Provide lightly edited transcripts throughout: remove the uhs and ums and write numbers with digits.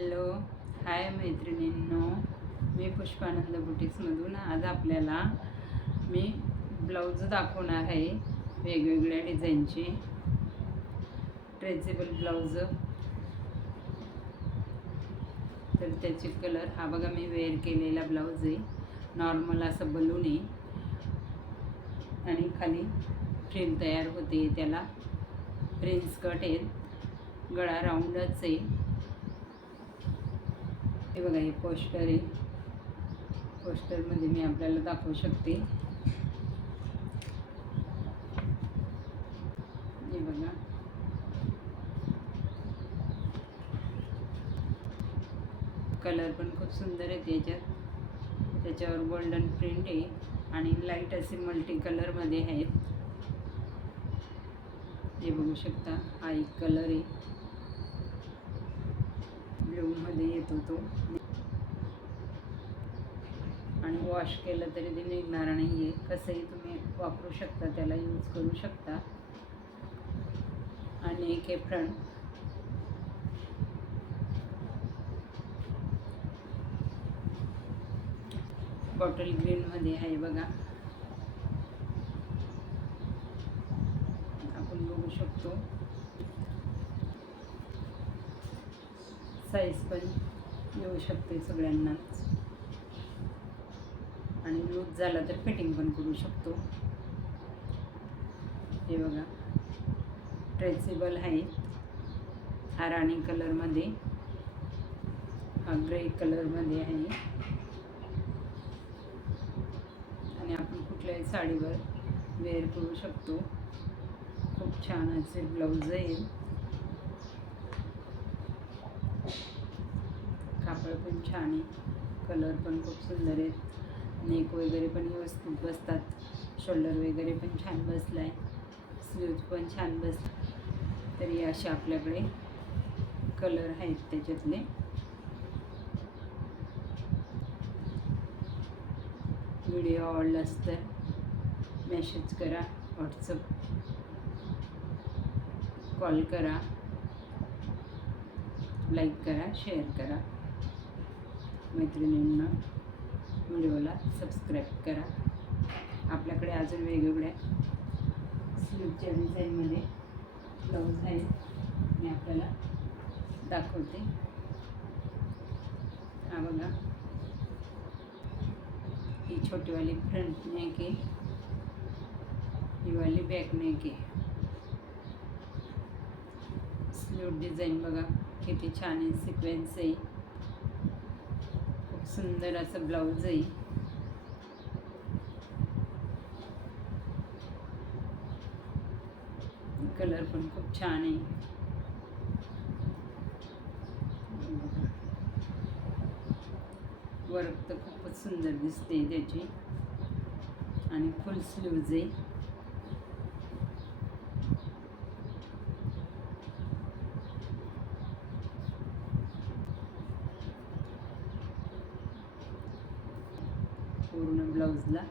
Hello, हाय मैत्रिणींनो, मी पुष्पानंद बुटीक्समधून आज आपल्याला मी ब्लाऊज दाखवणार आहे वेगवेगळ्या डिझाईनचे स्ट्रेचेबल ब्लाऊज. तर त्याचे कलर हा बघा, मी वेअर केलेला ब्लाऊज आहे. नॉर्मल असं बलून आहे आणि खाली फ्रिल तयार होते. त्याला प्रिन्स कट आहे, गळा राऊंडच आहे. हे बघा, हे पोस्टर आहे. पोस्टरमध्ये मी आपल्याला दाखवू शकते. हे बघा, कलर पण खूप सुंदर आहे त्याच्यात. त्याच्यावर गोल्डन प्रिंट आहे आणि लाईट असे मल्टी कलरमध्ये आहेत. हे बघू शकता, हा एक कलर आहे, ब्ल्यूमध्ये येतो तो. आणि वॉश केलं तरी ते निघणार नाही आहे. कसंही तुम्ही वापरू शकता, त्याला यूज करू शकता. आणि एक एप्रन, बॉटल ग्रीनमध्ये आहे बघा, आपण बघू शकतो. साईज पण येऊ शकते सगळ्यांनाच आणि लूज झाला तर फिटिंग पण करू शकतो. हे बघा, स्ट्रेचेबल आहे. हा राणी कलरमध्ये, हा ग्रे कलरमध्ये आहे आणि आपण कुठल्याही साडीवर वेअर करू शकतो. खूप छान असे ब्लाऊज आहे. कापड पण छान आहे, कलर पण खूप सुंदर आहेत. नेक वगैरे पण व्यवस्थित बसतात. शोल्डर वगैरे पण छान बसला आहे. स्लीव्ज पण छान बसतात. तरी असे आपल्याकडे कलर आहेत त्याच्यातले. व्हिडिओ आवडलाच तर मेसेज करा, व्हॉट्सअप कॉल करा, लाईक करा, शेअर करा. मैत्रिणींना व्हिडिओला सबस्क्राईब करा. आपल्याकडे अजून वेगवेगळ्या स्लीवच्या डिझाईनमध्ये ब्लाऊज आहेत, मी आपल्याला दाखवते. हा बघा, ही छोटीवाली फ्रंट नेक आहे, ही वाली बॅक नेक आहे. स्लीव डिझाईन बघा किती छान आहे, सिक्वेन्स आहे. खूप सुंदर असं ब्लाऊज आहे. कलर पण खूप छान आहे. वर्क तर खूपच सुंदर दिसते त्याची आणि फुल स्लीव्ज आहे. पूर्ण ब्लाऊजला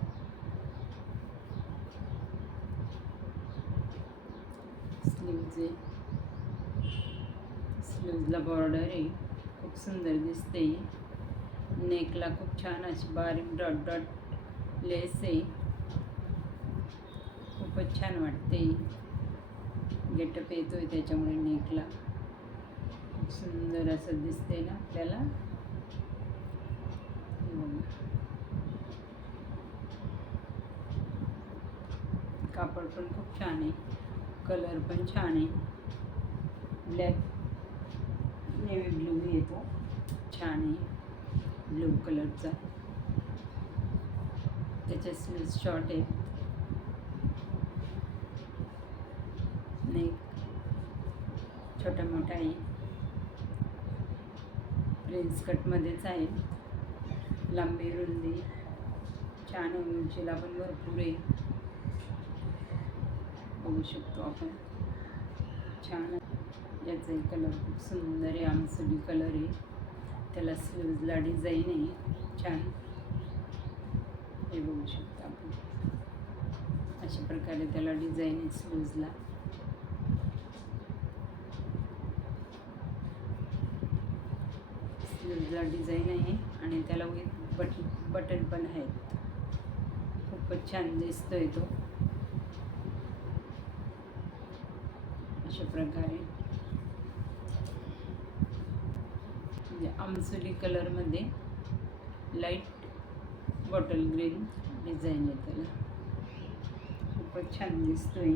स्लीव्ज आहे. स्लीव्जला बॉर्डर आहे, खूप सुंदर दिसते. नेकला खूप छान अशी बारीक डॉट डॉट लेस आहे. खूपच छान वाटते. गेटअप येतोय त्याच्यामुळे नेकला खूप सुंदर असं दिसते ना आपल्याला. कापड पण खूप छान आहे, कलर पण छान आहे. ब्लॅक नेव्ही ब्लू येतो, छान आहे ब्लू कलरचा. त्याचे स्लीव्ज शॉर्ट आहे. नेक छोटा मोठा आहे, प्रिन्स कटमध्येच आहे. लांबी रुंदी छान आहे, उंचीला पण भरपूर आहे. बघू शकतो आपण, छान. याचा कलर खूप सुंदर आहे, आमसुली कलर आहे. त्याला स्लीव्जला डिझाईन आहे छान. हे बघू शकतो आपण, अशा प्रकारे त्याला डिझाईन आहे स्लीव्जला. स्लीव्हजला डिझाईन आहे आणि त्याला विथ बटन पण आहेत. खूपच छान दिसतोय तो. अशा प्रकारे म्हणजे आमसुली कलरमध्ये लाईट बॉटल ग्रीन डिझाईन आहे त्याला. खूपच छान दिसतोय.